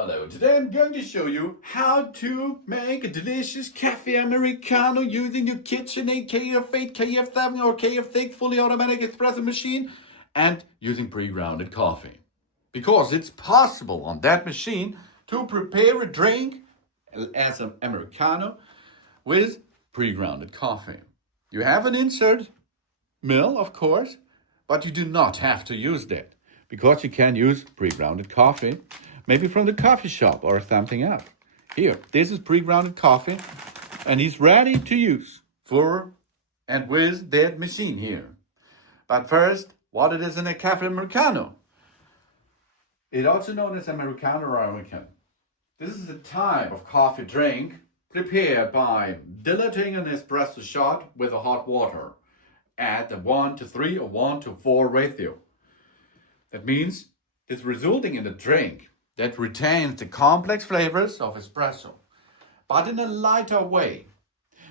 Hello, today I'm going to show you how to make a delicious cafe Americano using your KitchenAid KF8, KF7 or KF6 fully automatic espresso machine and using pre-grounded coffee. Because it's possible on that machine to prepare a drink as an Americano with pre-grounded coffee. You have an insert mill, of course, but you do not have to use that because you can use pre-grounded coffee, maybe from the coffee shop or something else. Here, this is pre-grounded coffee, and he's ready to use for and with that machine here. But first, what it is in a cafe Americano? It's also known as Americano or American. This is a type of coffee drink prepared by diluting an espresso shot with a hot water at a 1:3 or 1:4 ratio. That means it's resulting in a drink that retains the complex flavors of espresso, but in a lighter way.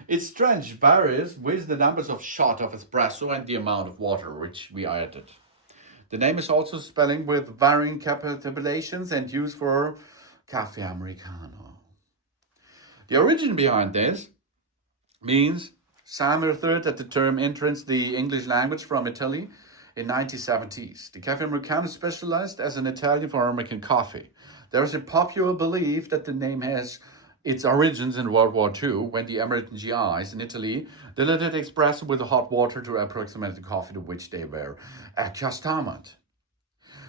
It strengthens varies with the numbers of shots of espresso and the amount of water which we added. The name is also spelling with varying capitalizations and used for Cafe Americano. The origin behind this means Samuel III at the term entrance the English language from Italy in 1970s. The Cafe Americano specialized as an Italian for American coffee. There is a popular belief that the name has its origins in World War II when the American GIs in Italy diluted espresso with hot water to approximate the coffee to which they were accustomed.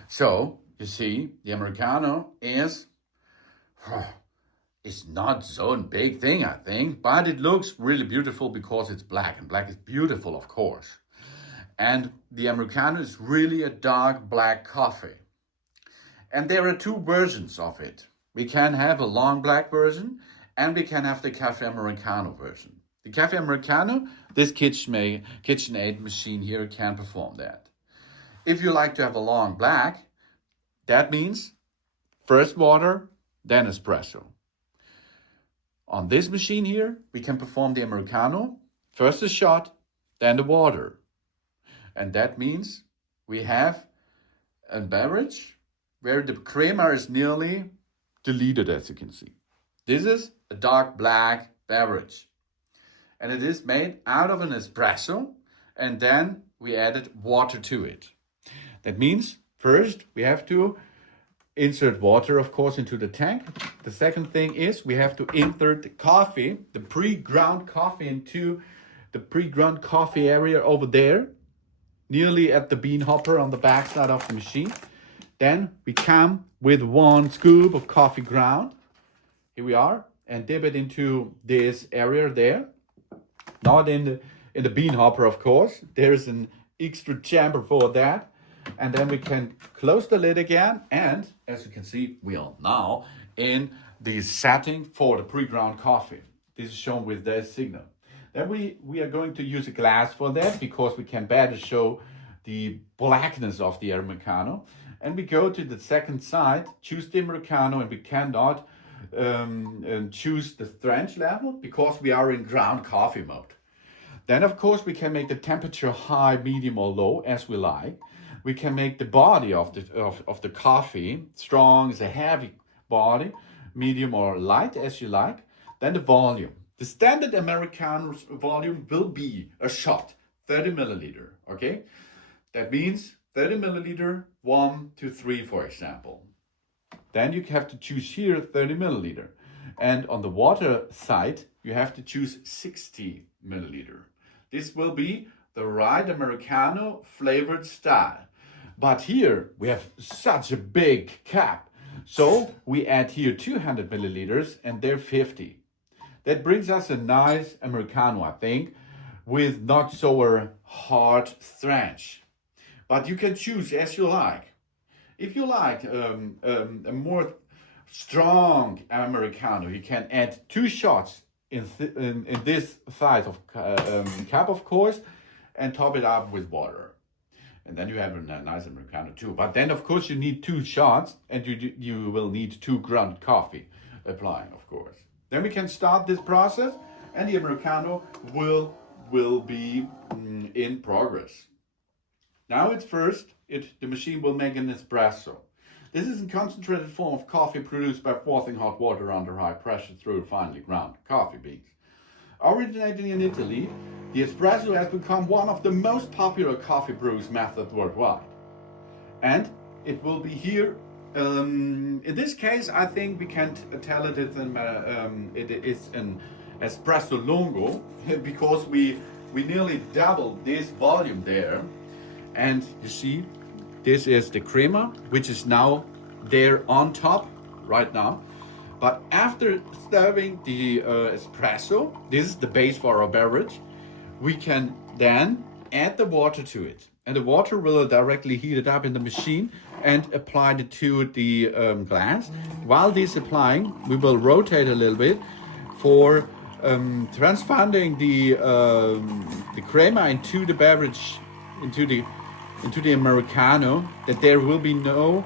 So, you see, the Americano is it's not so a big thing, I think, but it looks really beautiful because it's black, and black is beautiful, of course. And the Americano is really a dark black coffee. And there are two versions of it. We can have a long black version, and we can have the Cafe Americano version. The Cafe Americano, this KitchenAid machine here can perform that. If you like to have a long black, that means first water, then espresso. On this machine here, we can perform the Americano, first a shot, then the water. And that means we have a beverage where the crema is nearly deleted, as you can see. This is a dark black beverage. And it is made out of an espresso, and then we added water to it. That means first we have to insert water, of course, into the tank. The second thing is we have to insert the coffee, the pre-ground coffee, into the pre-ground coffee area over there, nearly at the bean hopper on the back side of the machine. Then we come with 1 scoop of coffee ground. Here we are, and dip it into this area there. Not in the bean hopper, of course. There's an extra chamber for that. And then we can close the lid again. And as you can see, we are now in the setting for the pre-ground coffee. This is shown with this signal. Then we are going to use a glass for that because we can better show the blackness of the Americano. And we go to the second side, choose the Americano, and we cannot choose the strength level because we are in ground coffee mode. Then of course we can make the temperature high, medium or low as we like. We can make the body of the coffee strong as a heavy body, medium or light as you like. Then the volume. The standard Americano volume will be a shot, 30 milliliter, okay? That means 30 milliliter, 1 to 3, for example. Then you have to choose here 30 milliliter. And on the water side, you have to choose 60 milliliter. This will be the right Americano flavored style. But here we have such a big cap. So we add here 200 milliliters and they're 50. That brings us a nice Americano, I think, with not so a hard strength. But you can choose as you like. If you like a more strong Americano, you can add 2 shots in this size of cup, of course, and top it up with water. And then you have a nice Americano too. But then, of course, you need 2 shots, and you will need 2 ground coffee applying, of course. Then we can start this process, and the Americano will be in progress. Now the machine will make an espresso. This is a concentrated form of coffee produced by forcing hot water under high pressure through finely ground coffee beans. Originating in Italy, the espresso has become one of the most popular coffee brews methods worldwide. And it will be here. In this case, I think we can tell it is an espresso lungo because we nearly doubled this volume there. And you see, this is the crema, which is now there on top right now. But after serving the espresso, this is the base for our beverage, we can then add the water to it. And the water will directly heat it up in the machine and apply it to the glass. While this is applying, we will rotate a little bit for transferring the crema into the beverage, into the Americano, that there will be no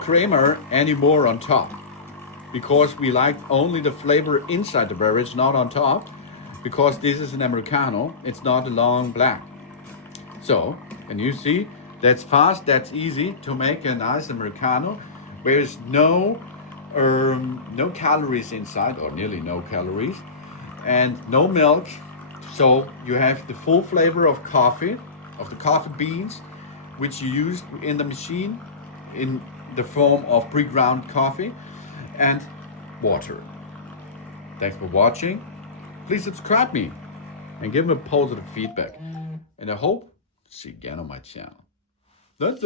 creamer anymore on top, because we like only the flavor inside the beverage, not on top, because this is an Americano, it's not a long black. So, and you see, that's fast, that's easy to make a nice Americano. There's no calories inside, or nearly no calories, and no milk. So you have the full flavor of coffee, of the coffee beans, which you used in the machine in the form of pre-ground coffee, and water. Thanks for watching. Please subscribe me and give me positive feedback. And I hope to see you again on my channel. Done.